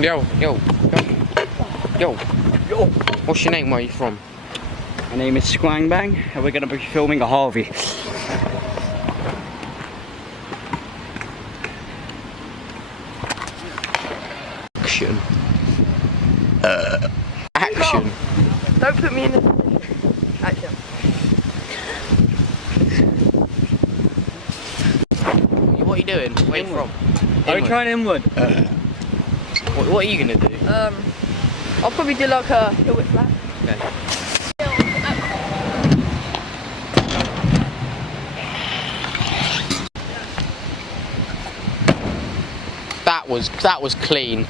Yo, yo, yo, yo. Yo. What's your name? Where are you from? My name is Squangbang, and we're going to be filming a Harvey. Action. Action. Don't put me in the action. What are you doing? Where are you from? Are we trying inward? What are you gonna do? I'll probably do like a hill whip flat. Okay. That was clean.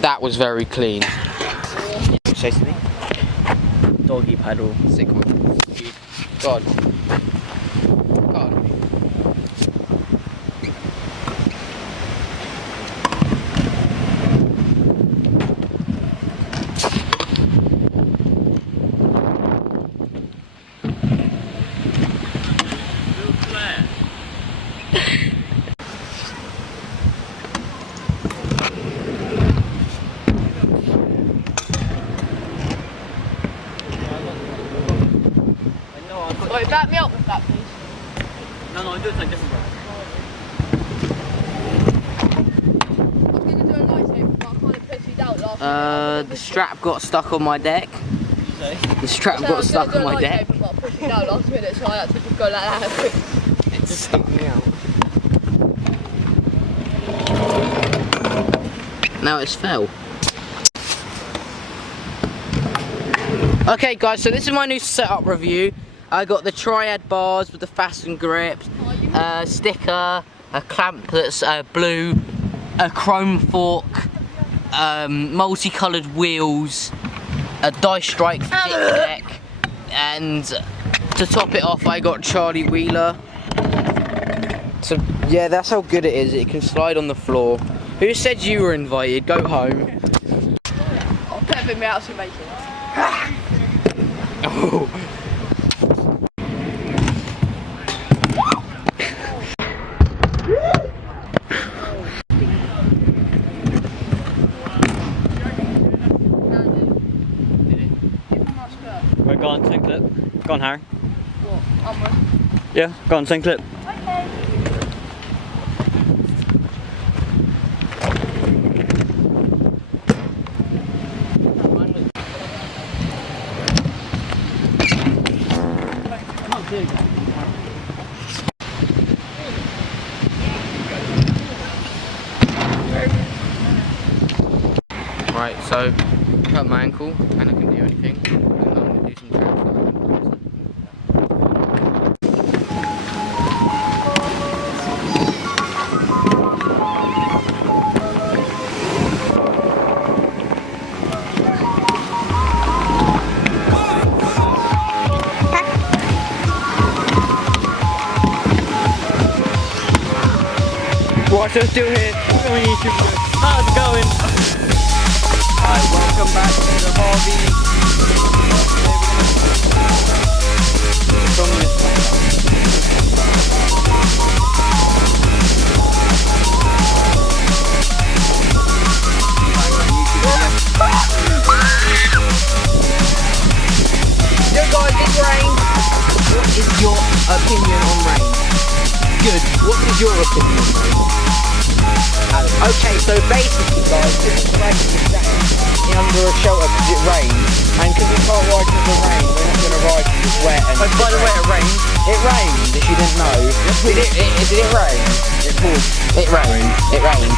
That was very clean. Say something. Doggy paddle. Sick one. God. God. Wait, back me up with that, please. No, I'm doing something different, bro. I was going to do a lightsaber, but I kind of pushed you down last The strap got stuck on my deck. The strap got stuck on my deck. But I pushed you down last minute, so I had to just go like that. It stuck me out. Now it's fell. Okay guys, so this is my new setup review. I got the Triad bars with the fasten grips, sticker, a clamp that's blue, a chrome fork, multicoloured wheels, a dice strike stick deck, and to top it off I got Charlie Wheeler. So yeah, that's how good it is. It can slide on the floor. Who said you were invited? Go home. I'll pepper me out to make it. Oh. Right, go on, sing clip. Go on, Harry. What? Onward. Yeah, go on, sing clip. Okay. Right, so cut my ankle and I can do anything. And I'm going to do some tricks. Right, so still here. We're on YouTube. How's it going? Alright, welcome back to the Harvey. From this way. Yo guys, it's rain. What is your opinion on rain? Good. What is your opinion on rain? Okay, so basically guys, this is making exactly under a shelter because it rains, and because we can't ride in the rain, we're not going to ride because it's wet. And Oh, by the way, it rained. it rained, if you didn't know. Did it rain? It rained. It rained.